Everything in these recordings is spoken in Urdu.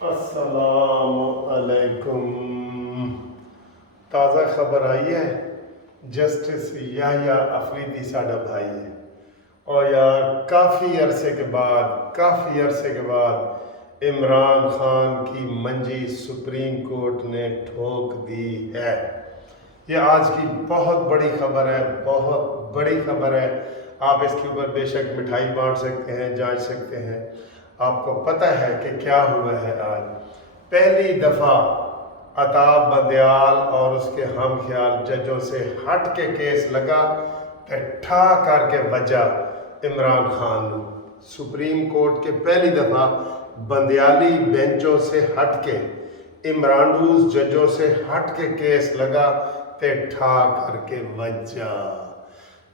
السلام علیکم۔ تازہ خبر آئی ہے، جسٹس یحییٰ افریدی ساڈا بھائی ہے، اور یار کافی عرصے کے بعد عمران خان کی منجی سپریم کورٹ نے ٹھوک دی ہے۔ یہ آج کی بہت بڑی خبر ہے، بہت بڑی خبر ہے۔ آپ اس کے اوپر بے شک مٹھائی بانٹ سکتے ہیں، جانچ سکتے ہیں۔ آپ کو پتہ ہے کہ کیا ہوا ہے آج؟ پہلی دفعہ عطاب بندیال اور اس کے ہم خیال ججوں سے ہٹ کے کیس لگا تے ٹھا کر کے وجہ عمران خان نو۔ سپریم کورٹ کے پہلی دفعہ بندیالی بینچوں سے ہٹ کے عمرانڈوز ججوں سے ہٹ کے کیس لگا تے ٹھا کر کے وجہ۔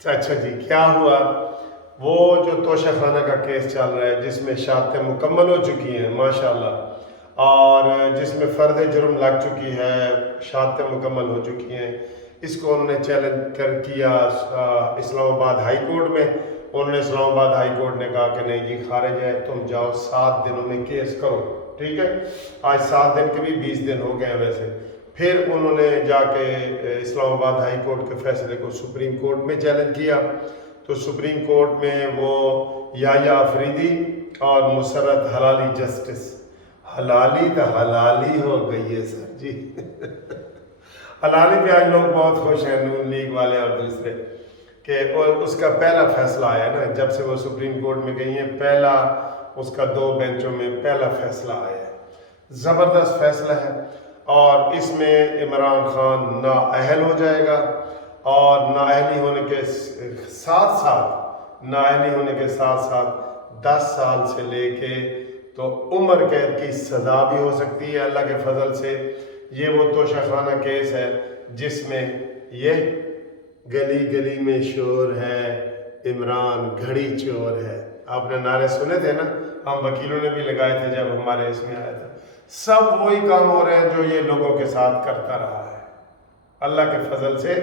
اچھا جی، کیا ہوا؟ وہ جو توشہ خانہ کا کیس چل رہا ہے، جس میں شہادتیں مکمل ہو چکی ہیں ماشاءاللہ، اور جس میں فرد جرم لگ چکی ہے، شہادتیں مکمل ہو چکی ہیں، اس کو انہوں نے چیلنج کیا اسلام آباد ہائی کورٹ میں۔ انہوں نے اسلام آباد ہائی کورٹ نے کہا کہ نہیں جی خارج ہے، تم جاؤ 7 دنوں میں کیس کرو، ٹھیک ہے۔ آج 7 دن کے بھی 20 دن ہو گئے ہیں ویسے۔ پھر انہوں نے جا کے اسلام آباد ہائی کورٹ کے فیصلے کو سپریم کورٹ میں چیلنج کیا، تو سپریم کورٹ میں وہ یحییٰ افریدی اور مسرت حلالی جسٹس، حلالی تو حلالی ہو گئی ہے سر جی حلالی پہ آج لوگ بہت خوش ہیں، نون لیگ والے اور دوسرے، کہ اس کا پہلا فیصلہ آیا نا، جب سے وہ سپریم کورٹ میں گئی ہیں، پہلا اس کا 2 بینچوں میں پہلا فیصلہ آیا ہے۔ زبردست فیصلہ ہے، اور اس میں عمران خان نااہل ہو جائے گا، اور نااہلی ہونے کے ساتھ ساتھ 10 سال سے لے کے تو عمر قید کی سزا بھی ہو سکتی ہے اللہ کے فضل سے۔ یہ وہ توشہ خانہ کیس ہے جس میں یہ گلی گلی میں شور ہے، عمران گھڑی چور ہے، آپ نے نعرے سنے تھے نا، ہم وکیلوں نے بھی لگائے تھے جب ہمارے اس میں آیا تھا۔ سب وہی کام ہو رہے ہیں جو یہ لوگوں کے ساتھ کرتا رہا ہے، اللہ کے فضل سے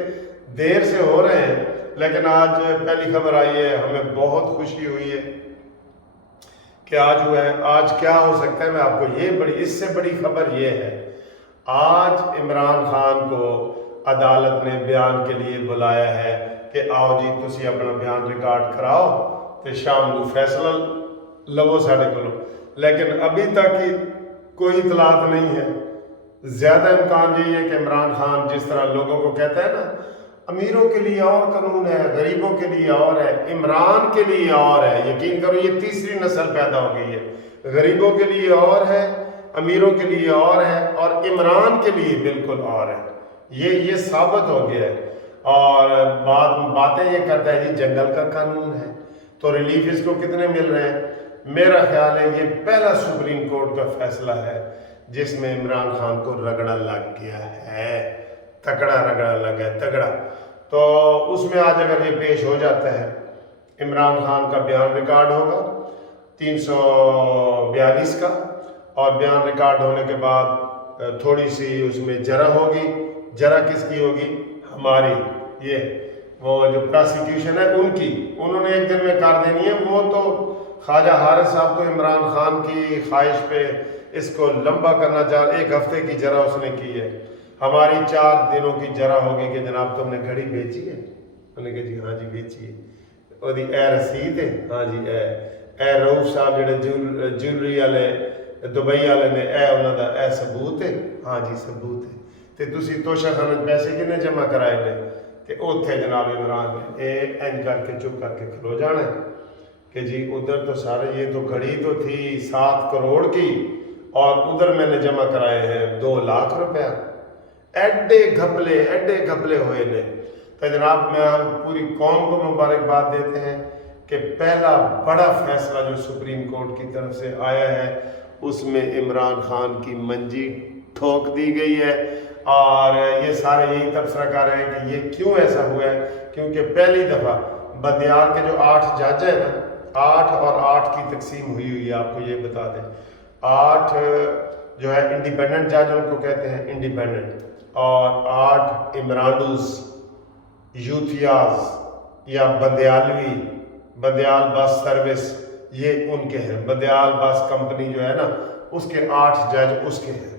دیر سے ہو رہے ہیں، لیکن آج پہلی خبر آئی ہے، ہمیں بہت خوشی ہوئی ہے کہ آج ہوا ہے۔ آج کیا ہو سکتا ہے، میں آپ کو اس سے بڑی خبر یہ ہے، آج عمران خان کو عدالت نے بیان کے لیے بلایا ہے کہ آؤ جی تسی اپنا بیان ریکارڈ کراؤ تے شام کو فیصلہ لو ساڑے کو لو، لیکن ابھی تک کوئی اطلاعات نہیں ہے۔ زیادہ امکان یہی ہے کہ عمران خان جس طرح لوگوں کو کہتا ہے نا، امیروں کے لیے اور قانون ہے، غریبوں کے لیے اور ہے، عمران کے لیے اور ہے، یقین کرو یہ تیسری نسل پیدا ہو گئی ہے، غریبوں کے لیے اور ہے، امیروں کے لیے اور ہے، اور عمران کے لیے بالکل اور ہے۔ یہ ثابت ہو گیا ہے، اور باتیں یہ کرتا ہے جی جنگل کا قانون ہے، تو ریلیف اس کو کتنے مل رہے ہیں؟ میرا خیال ہے یہ پہلا سپریم کورٹ کا فیصلہ ہے جس میں عمران خان کو رگڑا لگ گیا ہے، تگڑا رگڑا لگا ہے، تگڑا۔ تو اس میں آج اگر یہ پیش ہو جاتا ہے، عمران خان کا بیان ریکارڈ ہوگا 342 کا، اور بیان ریکارڈ ہونے کے بعد تھوڑی سی اس میں جرح ہوگی۔ جرح کس کی ہوگی؟ ہماری، یہ وہ جو پراسیکیوشن ہے ان کی، انہوں نے 1 دن میں کر دینی ہے۔ وہ تو خواجہ حارث صاحب تو عمران خان کی خواہش پہ اس کو لمبا کرنا چاہ، 1 ہفتے کی جرح اس نے کی ہے۔ ہماری 4 دنوں کی جرح ہوگی کہ جناب تم نے گھڑی بیچی ہے؟ انہوں نے کہا جی ہاں جی بیچی ہے۔ وہ دی اے رسید ہے؟ ہاں جی اے روف صاحب جڑے جیولری والے دبئی والے نے، اے انہوں دا اے ثبوت ہے؟ ہاں جی ثبوت ہے۔ تے تسی توشہ خانہ پیسے کنے جمع کرائے لے؟ تے اوتھے جناب عمران نے اینج کر کے چپ کر کے کھلو جانا ہے کہ جی ادھر تو سارے، یہ تو گھڑی تو تھی 7 کروڑ کی، اور ادھر میں نے جمع کرائے ہیں 2 لاکھ روپیہ۔ ایڈے گھپلے ہوئے نے۔ تو جناب میں ہم پوری قوم کو مبارکباد دیتے ہیں کہ پہلا بڑا فیصلہ جو سپریم کورٹ کی طرف سے آیا ہے اس میں عمران خان کی منجی ٹھوک دی گئی ہے، اور یہ سارے یہی تبصرہ کر رہے ہیں کہ یہ کیوں ایسا ہوا ہے، کیونکہ پہلی دفعہ بندیال کے جو 8 جج ہیں نا، 8 اور 8 کی تقسیم ہوئی ہے، آپ کو یہ بتا دیں 8 جو ہے انڈیپینڈنٹ جج ان کو کہتے ہیں، انڈیپینڈنٹ، اور 8 عمرانڈوز، یوتھیاز یا بندیال بس سروس یہ ان کے ہیں. بندیال بس کمپنی جو ہے نا اس کے 8 جج اس کے ہیں.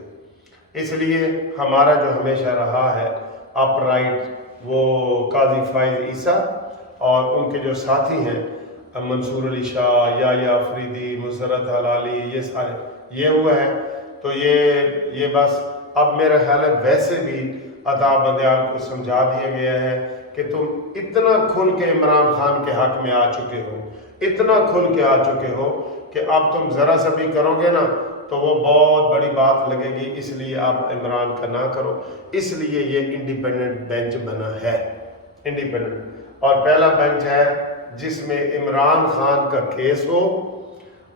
اس لیے ہمارا جو ہمیشہ رہا ہے اپ رائٹ وہ قاضی فائز عیسیٰ اور ان کے جو ساتھی ہیں منصور علی شاہ، یحییٰ افریدی، مسرت حلالی، یہ سارے یہ ہوئے ہیں. تو یہ بس اب میرا خیال ہے ویسے بھی عطا بندیال کو سمجھا دیا گیا ہے کہ تم اتنا کھل کے عمران خان کے حق میں آ چکے ہو، اتنا کھل کے آ چکے ہو کہ اب تم ذرا سا بھی کرو گے نا تو وہ بہت بڑی بات لگے گی. اس لیے آپ عمران کا نہ کرو. اس لیے یہ انڈیپینڈنٹ بینچ بنا ہے، انڈیپینڈنٹ. اور پہلا بینچ ہے جس میں عمران خان کا کیس ہو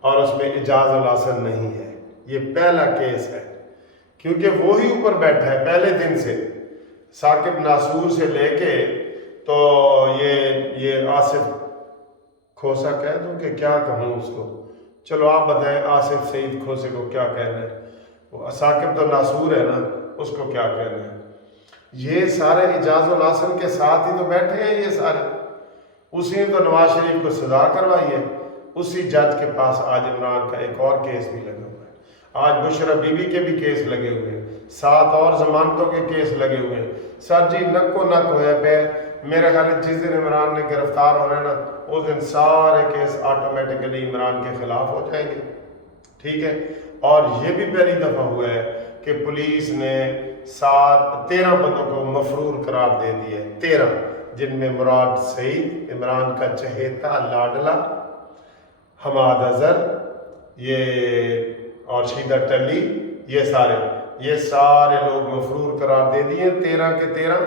اور اس میں اعجاز الحسن نہیں ہے. یہ پہلا کیس ہے کیونکہ وہی اوپر بیٹھا ہے پہلے دن سے، ثاقب ناصور سے لے کے تو یہ آصف کھوسا کہہ دوں کہ کیا کہوں اس کو، چلو آپ بتائیں آصف سعید کھوسے کو کیا کہنا ہے. وہ ثاقب تو ناصور ہے نا، اس کو کیا کہنا ہے. یہ سارے اعجاز الحسن کے ساتھ ہی تو بیٹھے ہیں یہ سارے. اسی نے تو نواز شریف کو سزا کروائی ہے. اسی جج کے پاس آج عمران کا ایک اور کیس بھی لگا ہوا ہے. آج بشرا بی بی کے بھی کیس لگے ہوئے ہیں، 7 اور ضمانتوں کے کیس لگے ہوئے ہیں. سر جی نک و نک ہوئے پہ میرے خیال ہے جس دن عمران نے گرفتار ہونا ہے نا اس دن سارے کیس آٹومیٹکلی عمران کے خلاف ہو جائیں گے. ٹھیک ہے. اور یہ بھی پہلی دفعہ ہوا ہے کہ پولیس نے 13 بندوں کو مفرور قرار دے دیا ہے. 13 جن میں مراد سعید، عمران کا چہیتا لاڈلا، حماد اظہر، یہ اور شیدہ ٹلی، یہ سارے لوگ مفرور قرار دے دیے 13 کے 13.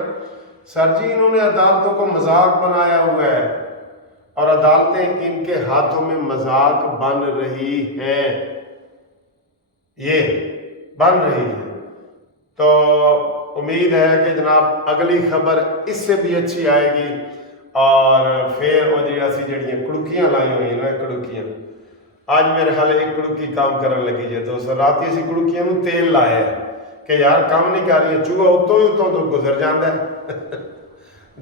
سر جی انہوں نے عدالتوں کو مذاق بنایا ہوا ہے اور عدالتیں ان کے ہاتھوں میں مذاق بن رہی ہیں، یہ بن رہی ہیں. تو امید ہے کہ جناب اگلی خبر اس سے بھی اچھی آئے گی. اور پھر وہ جڑیاں کڑکیاں لائی ہوئی ہیں نا کڑکیاں، آج میرے خیال ایک کڑکی کام کرن لگی ہے. دوستو رات اسی کڑکیاں نو تیل لایا ہے کہ یار کام نہیں کر رہی. چوہا اتوں تو گزر جاتا ہے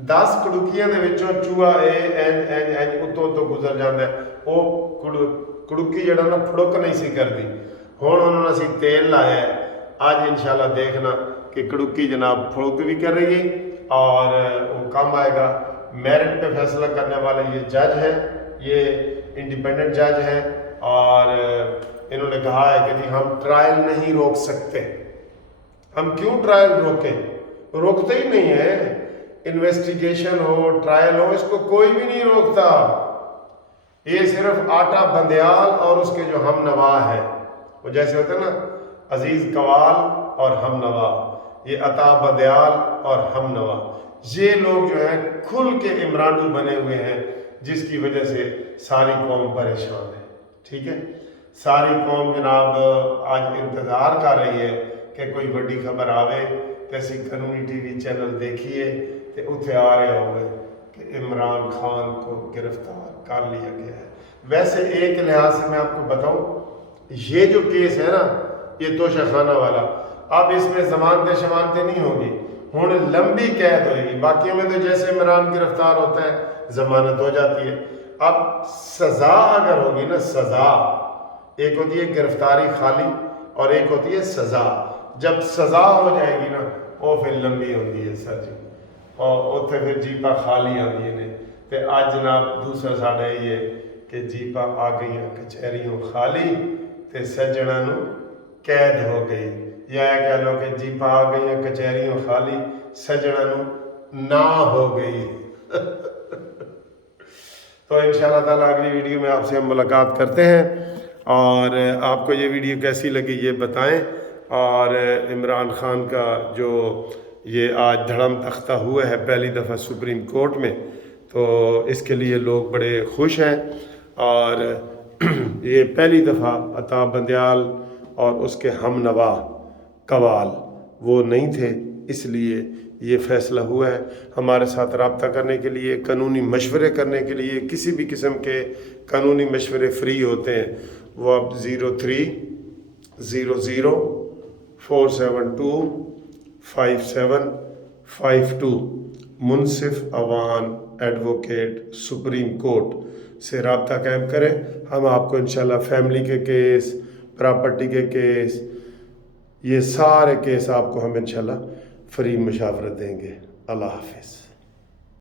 10 کڑکیاں دے وچوں چوہا اتوں تو گزر جاتا ہے. وہ کڑکی جڑا نا پھڑک نہیں سی کرتی. ہوں انہوں نے اسی تیل لایا ہے. آج انشاءاللہ دیکھنا کہ کڑکی جناب پھڑک بھی کر رہی ہے اور وہ کام آئے گا. میرٹ پہ فیصلہ کرنے والے یہ جج ہیں، یہ انڈیپینڈنٹ جج ہیں اور انہوں نے کہا ہے کہ جی ہم ٹرائل نہیں روک سکتے. ہم کیوں ٹرائل روکیں؟ روکتے ہی نہیں ہیں. انویسٹیگیشن ہو، ٹرائل ہو، اس کو کوئی بھی نہیں روکتا. یہ صرف آٹا بندیال اور اس کے جو ہم نوا ہے، وہ جیسے ہوتے ہیں نا عزیز قوال اور ہم نوا، یہ عطا بندیال اور ہم نوا، یہ لوگ جو ہیں کھل کے عمرانو بنے ہوئے ہیں جس کی وجہ سے ساری قوم پریشان ہے. ٹھیک ہے. ساری قوم جناب آج انتظار کر رہی ہے کہ کوئی بڑی خبر آوے تو اسی قانونی ٹی وی چینل دیکھیے تو اتنے آ رہے ہوئے کہ عمران خان کو گرفتار کر لیا گیا ہے. ویسے ایک لحاظ سے میں آپ کو بتاؤں، یہ جو کیس ہے نا یہ توشہ خانہ والا، اب اس میں ضمانتیں نہیں ہوگی. ہوں لمبی قید ہوئے گی. باقیوں میں تو جیسے عمران گرفتار ہوتا ہے ضمانت ہو جاتی ہے. اب سزا اگر ہوگی نا، سزا ایک ہوتی ہے گرفتاری خالی اور ایک ہوتی ہے سزا. جب سزا ہو جائے گی نا وہ پھر لمبی ہوتی ہے سر جی، اور اتنے پھر جیپا خالی آتی نے. تو آج جناب دوسرا ساڈا یہ کہ جیپا آ گئی کچہریوں خالی تے سجنا نو قید ہو گئی، یا کہہ لو کہ جیپا آ گئی کچہریوں خالی سجنا نو نہ ہو گئی. تو انشاءاللہ تعالیٰ اگلی ویڈیو میں آپ سے ہم ملاقات کرتے ہیں اور آپ کو یہ ویڈیو کیسی لگی یہ بتائیں. اور عمران خان کا جو یہ آج دھڑم تختہ ہوا ہے پہلی دفعہ سپریم کورٹ میں، تو اس کے لیے لوگ بڑے خوش ہیں. اور یہ پہلی دفعہ عطا بندیال اور اس کے ہم نوا قوال وہ نہیں تھے، اس لیے یہ فیصلہ ہوا ہے. ہمارے ساتھ رابطہ کرنے کے لیے، قانونی مشورے کرنے کے لیے، کسی بھی قسم کے قانونی مشورے فری ہوتے ہیں. وہ اب 0300472552 منصف اوان ایڈوکیٹ سپریم کورٹ سے رابطہ قائم کریں. ہم آپ کو انشاءاللہ فیملی کے کیس، پراپرٹی کے کیس، یہ سارے کیس آپ کو ہم انشاءاللہ فری مشاورت دیں گے. اللہ حافظ.